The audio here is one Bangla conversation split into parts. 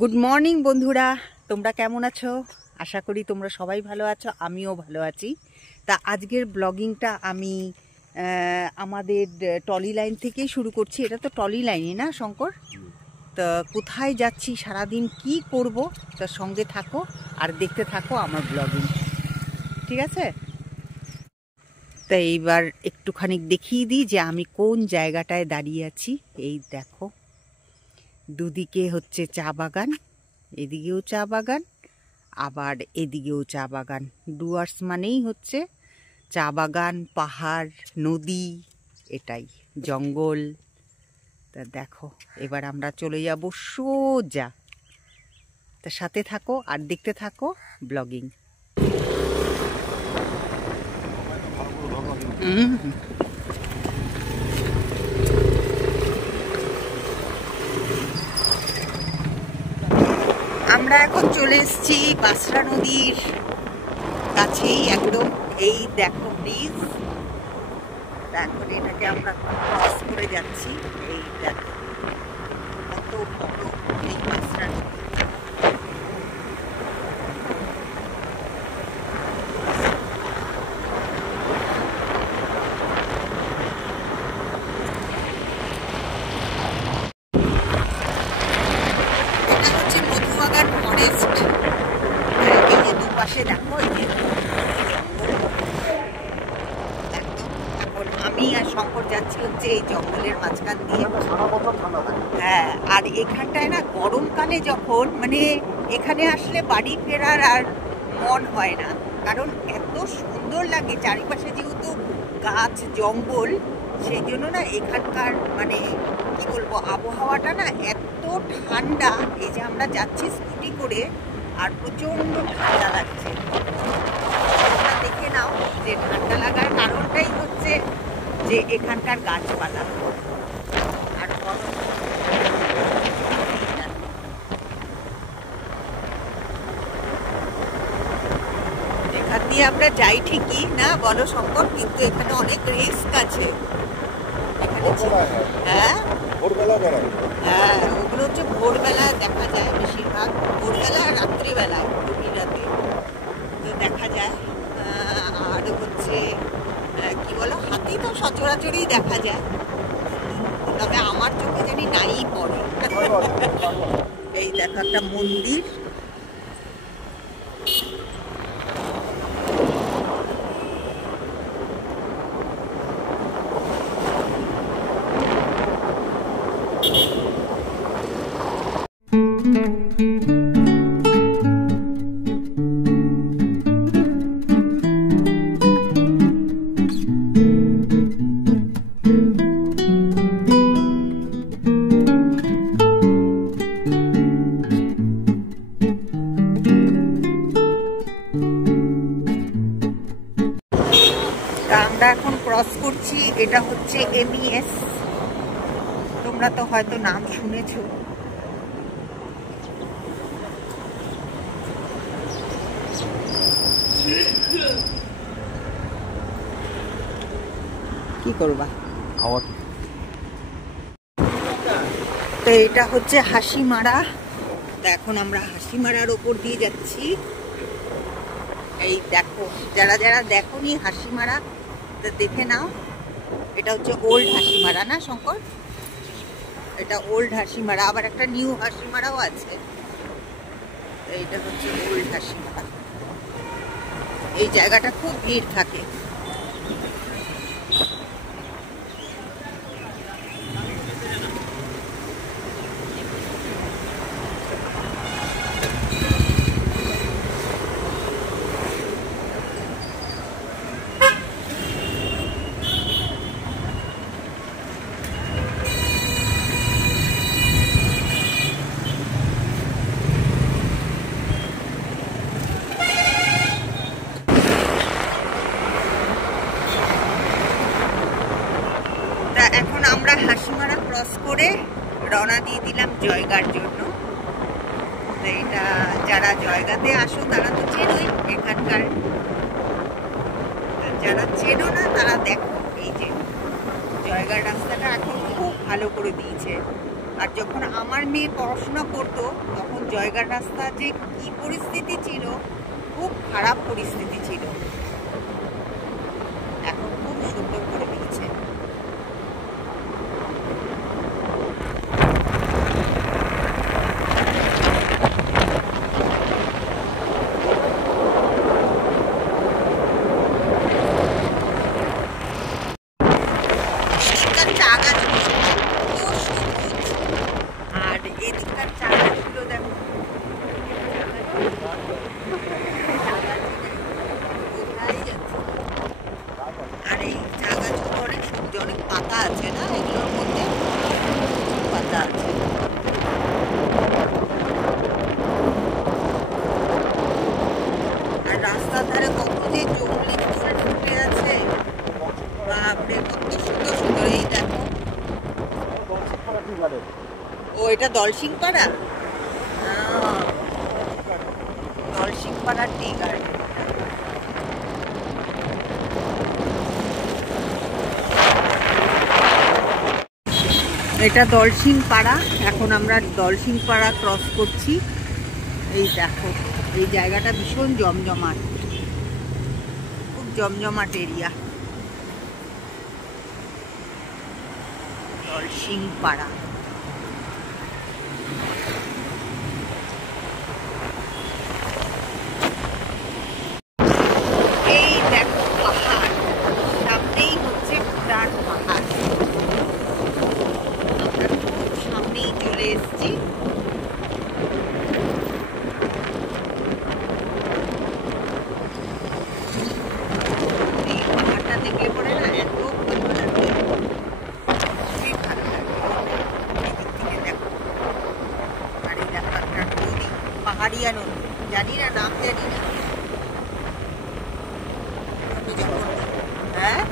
গুড মর্নিং বন্ধুরা, তোমরা কেমন আছো? আশা করি তোমরা সবাই ভালো আছো, আমিও ভালো আছি। তা আজকের ব্লগিংটা আমি আমাদের টলি লাইন থেকেই শুরু করছি। এটা তো টলি লাইনই না শঙ্কর? তা কোথায় যাচ্ছি, সারাদিন কি করব, তার সঙ্গে থাকো আর দেখতে থাকো আমার ব্লগিং, ঠিক আছে? তা এইবার একটুখানি দেখিয়ে দিই যে আমি কোন জায়গাটায় দাঁড়িয়ে আছি। এই দেখো, দুদিকে হচ্ছে চা বাগান, এদিকেও চা বাগান, আবার এদিকেও চা বাগান। ডুয়ার্স মানেই হচ্ছে চা বাগান, পাহাড়, নদী, এটাই জঙ্গল। তা দেখো, এবার আমরা চলে যাব সোজা। তা সাথে থাকো আর দেখতে থাকো ব্লগিং। আমরা এখন চলে এসেছি বাসরা নদীর কাছেই একদম। এই দেখো ব্রিজ, এখন এটাকে আমরা ক্রস করে যাচ্ছি। এই দেখো কত বড় এই বাসরা নদী। এটা হচ্ছে মধুবাগান ফরেস্ট। এই যে দুপাশে দেখো, এই যে একদম। এখন আমি আর শঙ্কর যাচ্ছি হচ্ছে এই জঙ্গলের মাঝখান দিয়ে। হ্যাঁ, আর এখানটায় না গরমকালে যখন মানে এখানে আসলে বাড়ি ফেরার আর মন হয় না, কারণ এত সুন্দর লাগে চারিপাশে, যেহেতু গাছ জঙ্গল, সেই জন্য না এখানকার মানে কি বলবো, আবহাওয়াটা না এত ঠান্ডা। এই যে আমরা যাচ্ছি স্কুটি করে আর প্রচণ্ড ঠান্ডা লাগছে। তোমরা দেখে নাও যে ঠান্ডা লাগার কারণটাই হচ্ছে যে এখানকার গাছপালা আর এখান দিয়ে আমরা যাই ঠিকই না, বলো শঙ্কর, কিন্তু এখানে অনেক রিস্ক আছে। হ্যাঁ হ্যাঁ, ওগুলো হচ্ছে ভোরবেলায় দেখা যায়, বেশিরভাগ ভোরবেলা আর রাত্রিবেলায়, গভীর রাতে তো দেখা যায়। আর হচ্ছে কি বলো, হাতি তো সচরাচরই দেখা যায়, তবে আমার চোখে জানি নাই পড়ে। এই দেখো একটা মন্দির। আমরা এখন ক্রস করছি, এটা হচ্ছে MES। তোমরা তো হয়তো নাম শুনেছ। কি করবা তো এটা হচ্ছে হাসিমারা। তো এখন আমরা হাসিমারার ওপর দিয়ে যাচ্ছি। এই দেখো, যারা যারা দেখোনি হাসিমারা, দেখে নাও। এটা হচ্ছে ওল্ড হাসিমারা না শঙ্কর? এটা ওল্ড হাসিমারা, আবার একটা নিউ হাসিমারাও আছে। এইটা হচ্ছে ওল্ড হাসিমারা। এই জায়গাটা খুব ভিড় থাকে। এখন আমরা হাসিমারা ক্রস করে রওনা দিয়ে দিলাম জয়গার জন্য। এটা যারা জয়গাতে আসো তারা তো চেনোই এখানকার, যারা চেনো না তারা দেখো, এই যে জয়গার রাস্তাটা এখন খুব ভালো করে দিয়েছে। আর যখন আমার মেয়ে পড়াশোনা করতো তখন জয়গার রাস্তা যে কি পরিস্থিতি ছিল, খুব খারাপ পরিস্থিতি ছিল। এখন খুব সুন্দর করে দিয়েছে। আর এদিককার চা গাছগুলো দেখো, আর এই চা গাছগুলো অনেক সবজি, অনেক পাতা আছে না, এগুলোর মধ্যে পাতা আছে। আর রাস্তার ধারে কত যে জঙ্গলি ফুল ফুটে আছে, বাপরে কত সুন্দর সুন্দর। এই দেখো, ও এটা দলসিং পাড়া, দলসিং পাড়ার টি গার্ডেন। এটা দলসিং পাড়া। এখন আমরা দলসিং পাড়া ক্রস করছি। এই দেখো, এই জায়গাটা ভীষণ জমজমাট, খুব জমজমাট এরিয়া, দলসিং পাড়া। এই দেখো পাহাড়, সামনেই হচ্ছে ভুটান পাহাড়। আমরা খুব সামনেই চলে এসেছি। এই পাহাড়টা দেখলে পরে না এত ভালো লাগে, খুবই ভালো লাগে। এদিক থেকে দেখো, আর এই দেখো একটা নদী, পাহাড়িয়া নদী, জানি না নাম, জানি না। হ্যাঁ,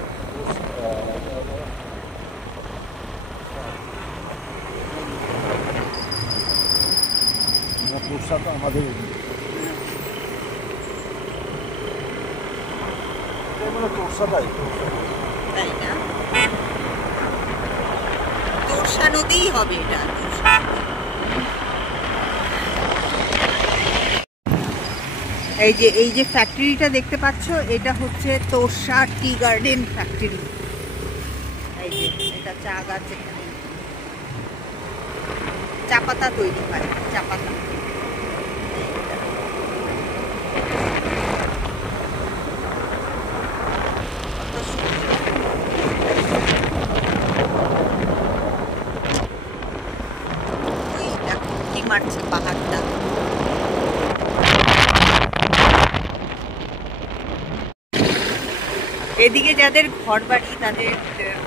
আমাদের তাই না, তোরসা নদীই হবে এটা। এই যে ফ্যাক্টরিটা দেখতে পাচ্ছ, এটা হচ্ছে তোরসা টি গার্ডেন ফ্যাক্টরি। এই যে এটা চা গাছ, এখানে চা পাতা তৈরি হয়, চা পাতা। ওই দেখো কি মারছে পাহাড়টা। এদিকে যাদের ঘর বাড়ি তাদের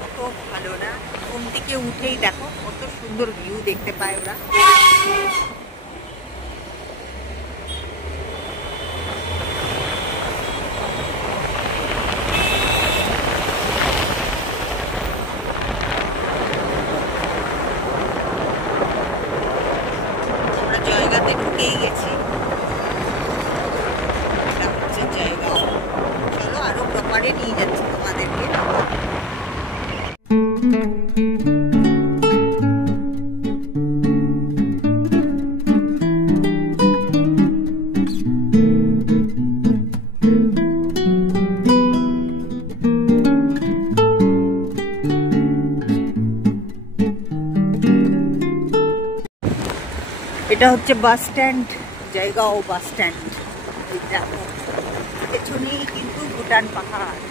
অত ভালো না, ঘুম থেকে উঠেই দেখো কত সুন্দর ভিউ দেখতে পায় ওরা। আমরা জায়গাতে ঢুকেই গেছি, এটা হচ্ছে জায়গা। চলো আরো প্রপারে নিয়ে যাচ্ছি তোমাদেরকে। এটা হচ্ছে বাস স্ট্যান্ড, জায়গাও বাস স্ট্যান্ড। এই দেখো পেছনেই কিন্তু ভুটান পাহাড়,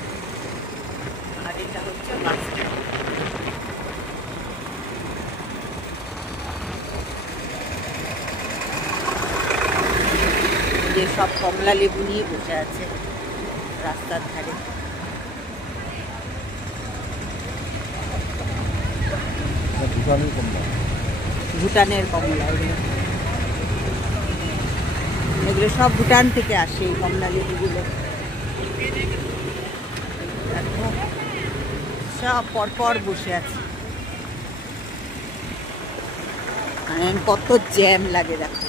আর এটা হচ্ছে বাস স্ট্যান্ড। যে সব কমলা লেবু নিয়ে বসে আছে রাস্তার ধারে। ভুটানের কমলা, এগুলো সব ভুটান থেকে আসে এই কমলা লেবুগুলো। সব পরপর বসে আছে, কত জ্যাম লাগে দেখো।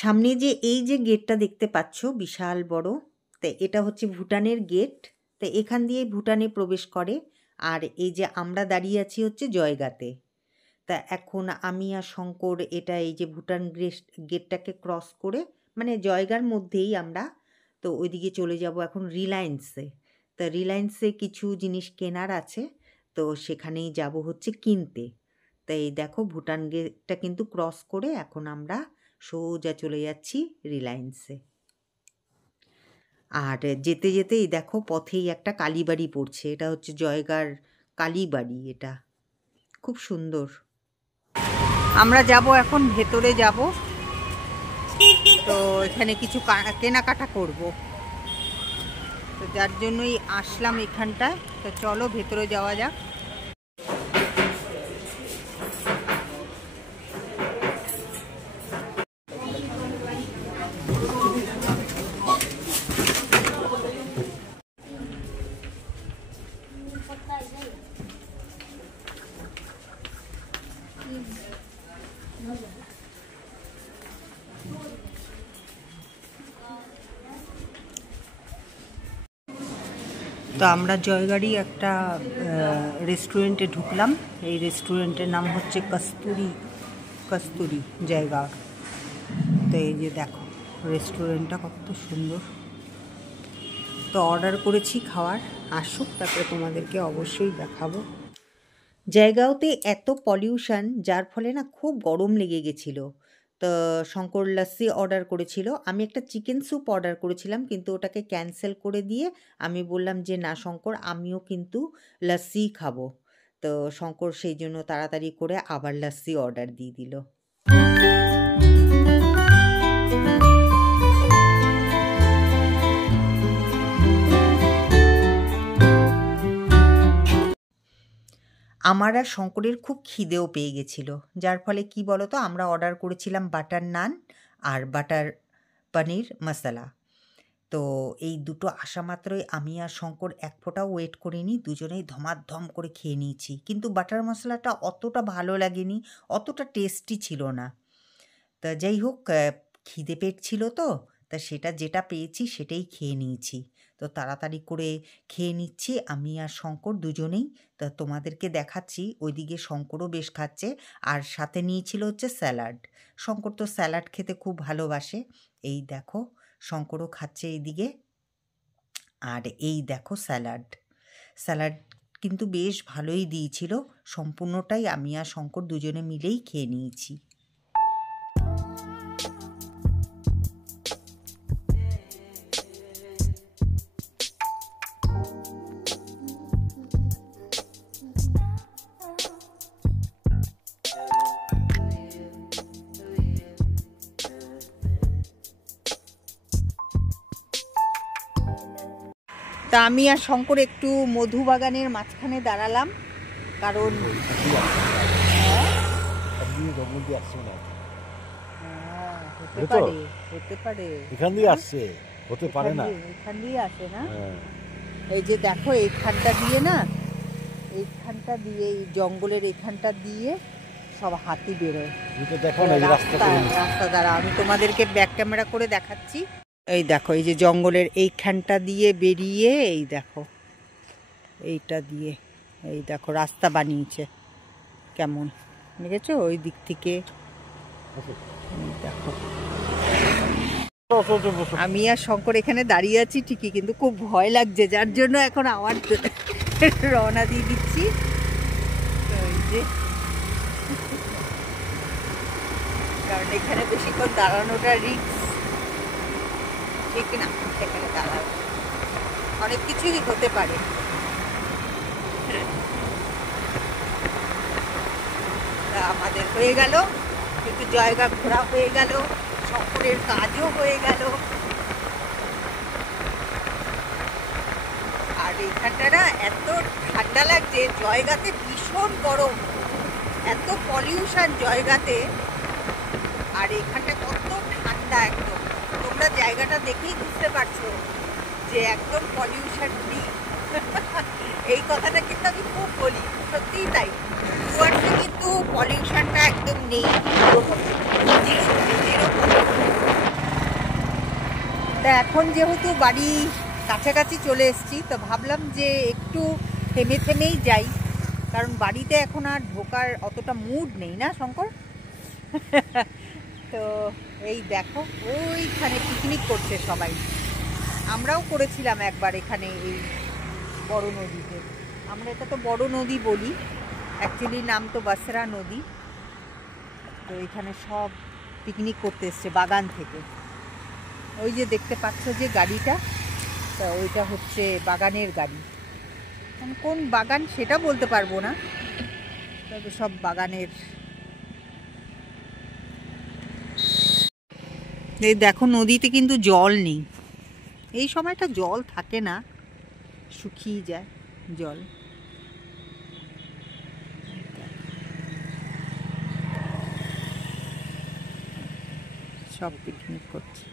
সামনে যে এই যে গেটটা দেখতে পাচ্ছ বিশাল বড়, তো এটা হচ্ছে ভুটানের গেট। তো এখান দিয়ে ভুটানে প্রবেশ করে। আর এই যে আমরা দাঁড়িয়ে আছি হচ্ছে জয়গাতে। তা এখন আমি আর শঙ্কর এটা এই যে ভুটান গেটটাকে ক্রস করে, মানে জয়গার মধ্যেই আমরা, তো ওইদিকে চলে যাব এখন রিলায়েন্সে। তা রিলায়েন্সে কিছু জিনিস কেনার আছে, তো সেখানেই যাব হচ্ছে কিনতে। তাই দেখো ভুটান গেটটা কিন্তু ক্রস করে এখন আমরা সোজা চলে যাচ্ছি রিলায়েন্সে। আর যেতে যেতেই দেখো পথেই একটা কালীবাড়ি পড়ছে, এটা হচ্ছে জয়গার কালীবাড়ি, এটা খুব সুন্দর। আমরা যাব এখন ভেতরে যাব, তো এখানে কিছু কেনাকাটা করব, তো যার জন্যই আসলাম এখানটায়। তো চলো ভেতরে যাওয়া যাক। তো আমরা জয়গাড়ি একটা রেস্টুরেন্টে ঢুকলাম। এই রেস্টুরেন্টের নাম হচ্ছে কস্তুরি জায়গা। তো এই যে দেখো রেস্টুরেন্টটা কত সুন্দর। তো অর্ডার করেছি খাওয়ার, আসুক তারপরে তোমাদেরকে অবশ্যই দেখাবো। জায়গাতে এত পলিউশন, যার ফলে না খুব গরম লেগে গেছিলো। তো শঙ্কর লাস্সি অর্ডার করেছিল, আমি একটা চিকেন স্যুপ অর্ডার করেছিলাম, কিন্তু ওটাকে ক্যান্সেল করে দিয়ে আমি বললাম যে না শঙ্কর, আমিও কিন্তু লাস্সি খাবো। তো শঙ্কর সেই জন্য তাড়াতাড়ি করে আবার লাস্সি অর্ডার দিয়ে দিল। আমার আর শঙ্করের খুব খিদেও পেয়ে গেছিলো, যার ফলে কি বলতো আমরা অর্ডার করেছিলাম বাটার নান আর বাটার পনির মশলা। তো এই দুটো আসা মাত্রই আমি আর শঙ্কর এক ফোঁটাও ওয়েট করিনি, দুজনেই ধমাধম করে খেয়ে নিয়েছি। কিন্তু বাটার মশলাটা অতটা ভালো লাগেনি, অতটা টেস্টি ছিল না। তা যাই হোক, খিদে পেট ছিল তো, তা সেটা যেটা পেয়েছি সেটাই খেয়ে নিয়েছি। তো তাড়াতাড়ি করে খেয়ে নিচ্ছি আমি আর শঙ্কর দুজনেই। তা তোমাদেরকে দেখাচ্ছি, ওইদিকে শঙ্করও বেশ খাচ্ছে, আর সাথে নিয়েছিল হচ্ছে স্যালাড। শঙ্কর তো স্যালাড খেতে খুব ভালোবাসে। এই দেখো শঙ্করও খাচ্ছে এইদিকে। আর এই দেখো স্যালাড কিন্তু বেশ ভালোই দিয়েছিল, সম্পূর্ণটাই আমি আর শঙ্কর দুজনে মিলেই খেয়ে নিয়েছি। তা আমি আর শঙ্কর একটু মধুবাগানের মাঝখানে দাঁড়ালাম, কারণ হতে পারে এখান দিয়ে আসছে, হতে পারে না, এখান দিয়ে আসে না। এই যে দেখো এইখানটা দিয়ে না, এইখানটা দিয়ে এই জঙ্গলের এইখানটা দিয়ে সব হাতি বেরোয়। দেখো না রাস্তা দ্বারা আমি তোমাদেরকে ব্যাক ক্যামেরা করে দেখাচ্ছি। এই দেখো এই যে জঙ্গলের এইখানটা দিয়ে বেরিয়ে, এই দেখো এইটা দিয়ে, এই দেখো রাস্তা বানিয়েছে কেমন, দেখেছো ওই দিক থেকে। দেখো আমি আর শঙ্কর এখানে দাঁড়িয়ে আছি ঠিকই, কিন্তু খুব ভয় লাগছে, যার জন্য এখন আবার রওনা দিয়ে দিচ্ছি। কারণ এখানে বেশিক্ষণ দাঁড়ানোটা রিস্ক, ঠিক না? এখানে দাঁড়ানো অনেক কিছুই হতে পারে। আমাদের হয়ে গেল, কিন্তু জায়গা ঘোরা হয়ে গেল, শঙ্করের কাজও হয়ে গেল। আর এইখানটা না এত ঠান্ডা লাগছে, জায়গাতে ভীষণ গরম, এত পলিউশন জায়গাতে, আর এখানটা কত ঠান্ডা একদম। তোমরা জায়গাটা দেখেই বুঝতে পারছো যে একদম পলিউশন ফ্রি। এই কথাটা কিন্তু আমি খুব বলি, সত্যিই তাই। ডুয়ার্সে কিন্তু পলিউশনটা একদম নেই, তা এখন যেহেতু বাড়ি কাছাকাছি চলে এসেছি, তো ভাবলাম যে একটু থেমে থেমেই যাই, কারণ বাড়িতে এখন আর ঢোকার অতটা মুড নেই না শঙ্কর। তো এই দেখো ওইখানে পিকনিক করছে সবাই, আমরাও করেছিলাম একবার এখানে এই বড় নদীতে। আমরা এটা তো বড় নদী বলি, অ্যাকচুয়ালি নাম তো বাসরা নদী। তো এখানে সব পিকনিক করতে এসছে বাগান থেকে। ওই যে দেখতে পাচ্ছ যে গাড়িটা, তা ওইটা হচ্ছে বাগানের গাড়ি। কোন বাগান সেটা বলতে পারবো না, তবে সব বাগানের। এই দেখো নদীতে কিন্তু জল নেই, এই সময়টা জল থাকে না, শুকিয়ে যায় জল। সব পিকনিক করছে।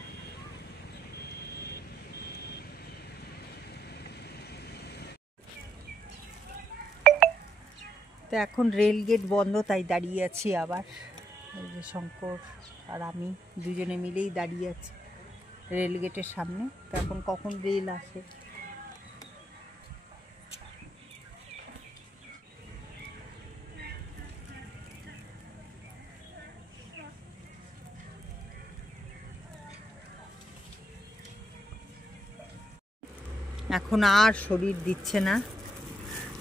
তো এখন রেল গেট বন্ধ, তাই দাঁড়িয়ে আছি আবার। এই যে শঙ্কর আর আমি দুজনে মিলেই দাঁড়িয়ে আছি রেল গেটের সামনে। তো এখন কখন রেল আসে। এখন আর শরীর দিচ্ছে না,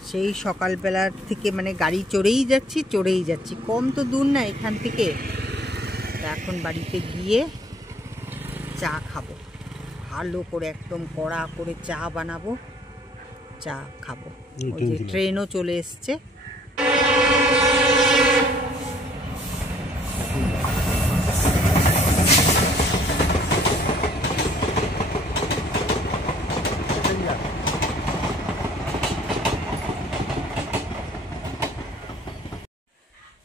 সেই সকালবেলার থেকে মানে গাড়ি চড়েই যাচ্ছি, কম তো দূর না এখান থেকে। এখন বাড়িতে গিয়ে চা খাবো, ভালো করে একদম কড়া করে চা বানাবো, চা খাবো। ওই যে ট্রেনও চলে এসছে।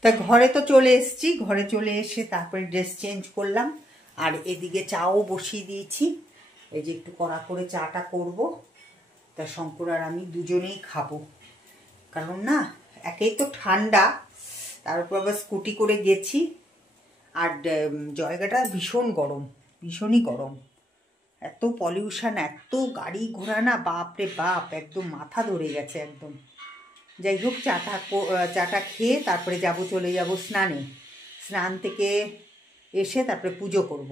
তা ঘরে তো চলে এসেছি, ঘরে চলে এসে তারপরে ড্রেস চেঞ্জ করলাম, আর এদিকে চাও বসিয়ে দিয়েছি। এই যে একটু কড়া করে চাটা করব, তা শঙ্কর আর আমি দুজনেই খাবো। কারণ না, একেই তো ঠান্ডা, তার উপর আবার স্কুটি করে গেছি, আর জায়গাটা ভীষণ গরম, ভীষণই গরম। এত পলিউশন, এত গাড়ি ঘোড়া না, বাপরে বাপ, একদম মাথা ধরে গেছে একদম। যাই হোক, চাটা খেয়ে তারপরে চলে যাব স্নানে। স্নান থেকে এসে তারপরে পুজো করব।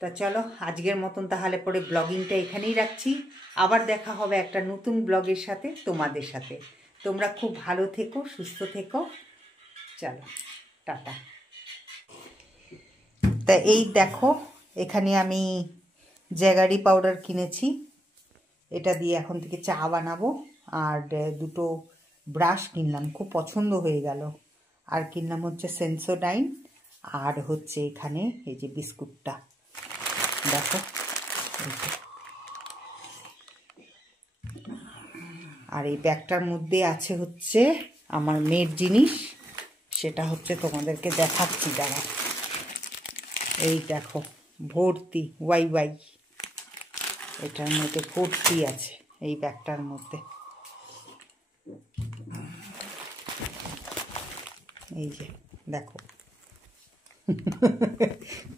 তা চলো আজকের মতন তাহলে পরে ব্লগিংটা এখানেই রাখছি। আবার দেখা হবে একটা নতুন ব্লগের সাথে, তোমাদের সাথে। তোমরা খুব ভালো থেকো, সুস্থ থেকো। চলো টাটা। তা এই দেখো, এখানে আমি জ্যাগারি পাউডার কিনেছি, এটা দিয়ে এখন থেকে চা বানাবো। আর দুটো ব্রাশ কিনলাম, খুব পছন্দ হয়ে গেল। আর কিনলাম হচ্ছে সেন্সোডাইন, আর হচ্ছে এখানে এই যে বিস্কুটটা দেখো। আর এই ব্যাগটার মধ্যে আছে হচ্ছে আমার মেয়ের জিনিস, সেটা হচ্ছে তোমাদেরকে দেখাচ্ছি দাঁড়া। এই দেখো ভর্তি ওয়াই, এটার মধ্যে ভর্তি আছে এই ব্যাগটার মধ্যে। এই যে দেখো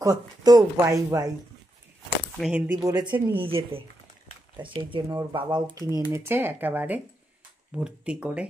কত বাই, মেহেন্দি বলেছে নিয়ে যেতে, তা সেই জন্য ওর বাবাও কিনে এনেছে একেবারে ভর্তি করে।